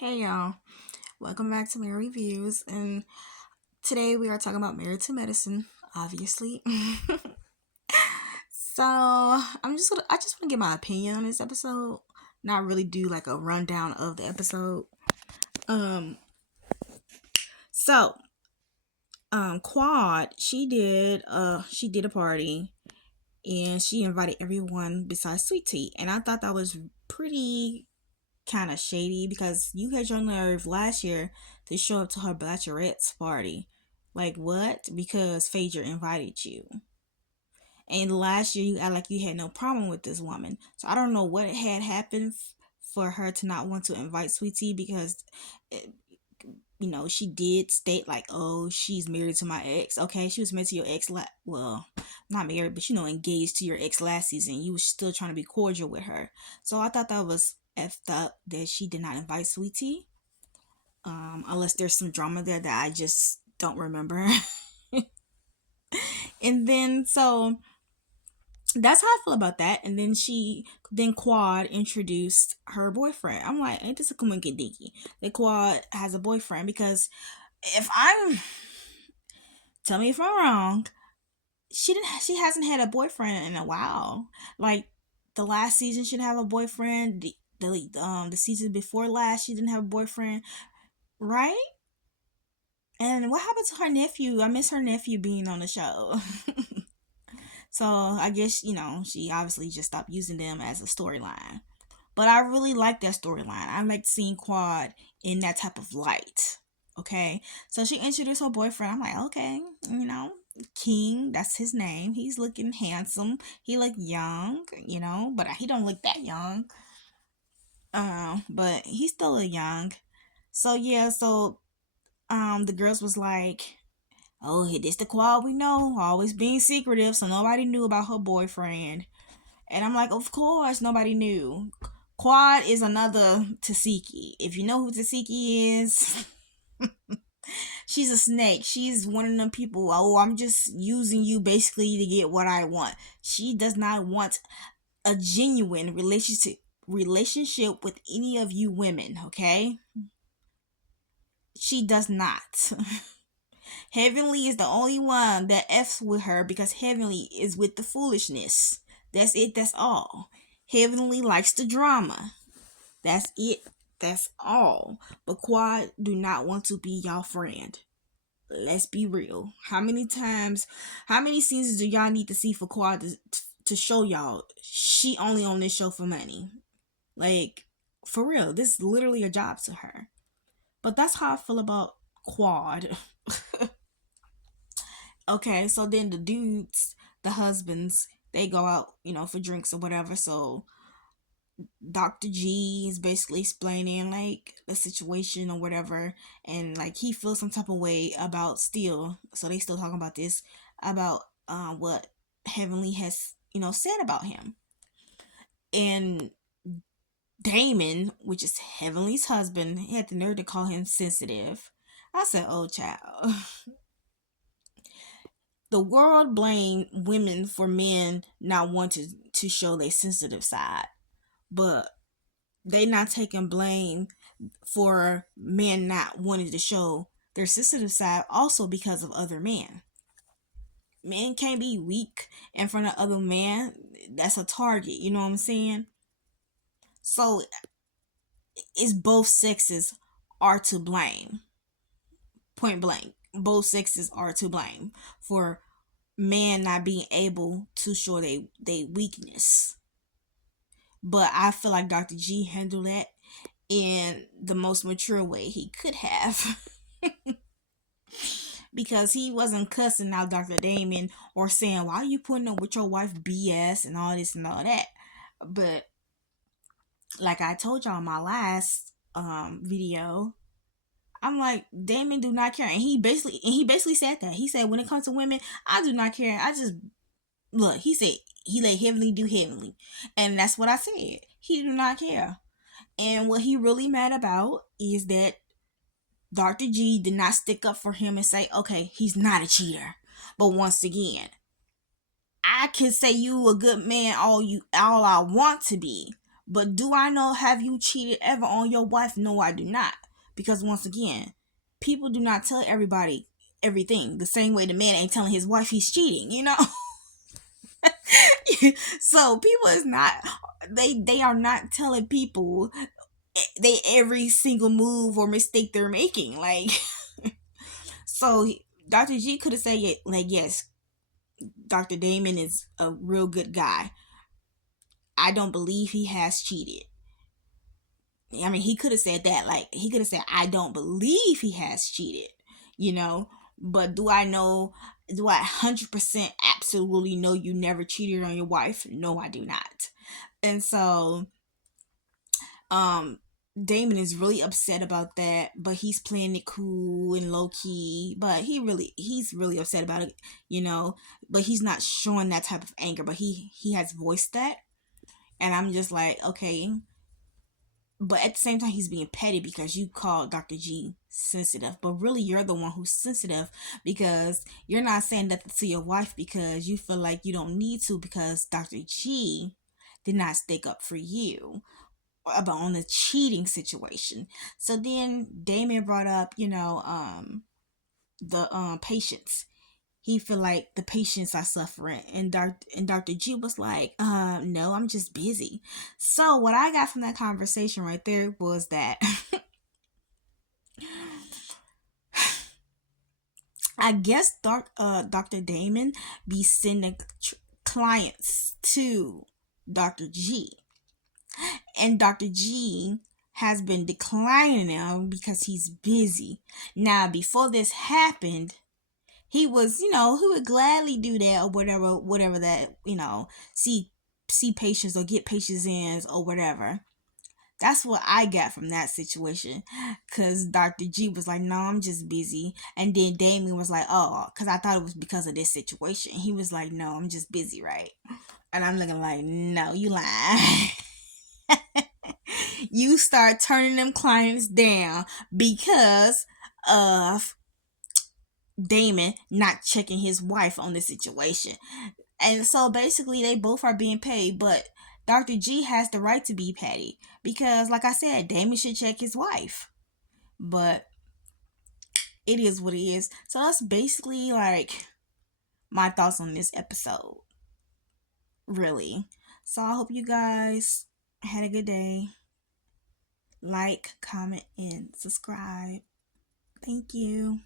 Hey y'all, welcome back to my reviews, and today we are talking about Married to Medicine, obviously. I just want to get my opinion on this episode, not really do like a rundown of the episode. Um, so Quad, she did a party, and she invited everyone besides Sweet Tea, and I thought that was pretty kind of shady because you had your nerve last year to show up to her bachelorette's party. Like what? Because Phaedra invited you. And last year you act like you had no problem with this woman. So I don't know what had happened for her to not want to invite Sweetie because it, she did state like, oh, she's married to my ex. Okay, she was married to your ex. Well, not married, but engaged to your ex last season. You were still trying to be cordial with her. So I thought that was effed up that she did not invite Sweetie. Unless there's some drama there that I just don't remember. And then so that's how I feel about that. And then Quad introduced her boyfriend. I'm like, ain't this a coinky dinky? That Quad has a boyfriend because if I'm tell me if I'm wrong, she hasn't had a boyfriend in a while. Like the last season she didn't have a boyfriend. The season before last she didn't have a boyfriend, right? And what happened to her nephew? I miss her nephew being on the show. So I guess, she obviously just stopped using them as a storyline. But I really like that storyline. I like seeing Quad in that type of light. Okay. So she introduced her boyfriend. I'm like, okay, King, that's his name. He's looking handsome. He look young, but he don't look that young. But he's still a young. So yeah, the girls was like, oh, this the Quad we know, always being secretive, so nobody knew about her boyfriend. And I'm like, of course, nobody knew. Quad is another Tasiki. If you know who Tasiki is, she's a snake. She's one of them people, oh, I'm just using you basically to get what I want. She does not want a genuine relationship with any of you women, okay? She does not. Heavenly is the only one that F's with her because Heavenly is with the foolishness. That's it, that's all. Heavenly likes the drama. That's it, that's all. But Quad do not want to be y'all friend. Let's be real. How many seasons do y'all need to see for Quad to show y'all she only on this show for money? Like, for real, this is literally a job to her. But that's how I feel about Quad. Okay, so then the dudes, the husbands, they go out, for drinks or whatever. So Dr. G is basically explaining like the situation or whatever, and like he feels some type of way about Steel. So they still talking about this, about what Heavenly has, said about him. And Damon, which is Heavenly's husband, he had the nerve to call him sensitive. I said, oh child. The world blame women for men not wanting to show their sensitive side, but they not taking blame for men not wanting to show their sensitive side also because of other men. Men can't be weak in front of other men. That's a target, you know what I'm saying? So it's both sexes are to blame. Point blank. Both sexes are to blame for men not being able to show their weakness. But I feel like Dr. G handled that in the most mature way he could have. Because he wasn't cussing out Dr. Damon or saying, why are you putting up with your wife BS and all this and all that. But like I told y'all in my last video, I'm like, Damon do not care. And he basically said that. He said, when it comes to women, I do not care. I just look, he said he let Heavenly do Heavenly. And that's what I said. He do not care. And what he really mad about is that Dr. G did not stick up for him and say, okay, he's not a cheater. But once again, I can say you a good man all I want to be. But do I know, have you cheated ever on your wife? No, I do not. Because once again, people do not tell everybody everything the same way the man ain't telling his wife he's cheating, you know? So people is not, they are not telling people they every single move or mistake they're making. Like, so Dr. G could have said, like, yes, Dr. Damon is a real good guy. I don't believe he has cheated. I mean, he could have said that. Like, he could have said, I don't believe he has cheated, you know? But do I know, do I 100% absolutely know you never cheated on your wife? No, I do not. And so, um, Damon is really upset about that, but he's playing it cool and low key. But he's really upset about it, you know. But he's not showing that type of anger. But he has voiced that, and I'm just like, okay, but at the same time he's being petty because you called Dr. G sensitive, but really you're the one who's sensitive because you're not saying that to your wife because you feel like you don't need to because Dr. G did not stick up for you about on the cheating situation. So then Damon brought up, the patients. He feel like the patients are suffering, and Dr. G was like, no, I'm just busy. So what I got from that conversation right there was that I guess Dr. Damon be sending clients to Dr. G, and Dr. G has been declining them because he's busy. Now, before this happened, he was, he would gladly do that or whatever that, see patients or get patients in or whatever. That's what I got from that situation. Cause Dr. G was like, no, I'm just busy. And then Damien was like, oh, cause I thought it was because of this situation. He was like, no, I'm just busy, right? And I'm looking like, no, you lying. You start turning them clients down because of Damon not checking his wife on the situation. And so basically they both are being paid, but Dr. G has the right to be petty because like I said, Damon should check his wife. But it is what it is. So that's basically like my thoughts on this episode. Really. So I hope you guys had a good day. Like, comment, and subscribe. Thank you.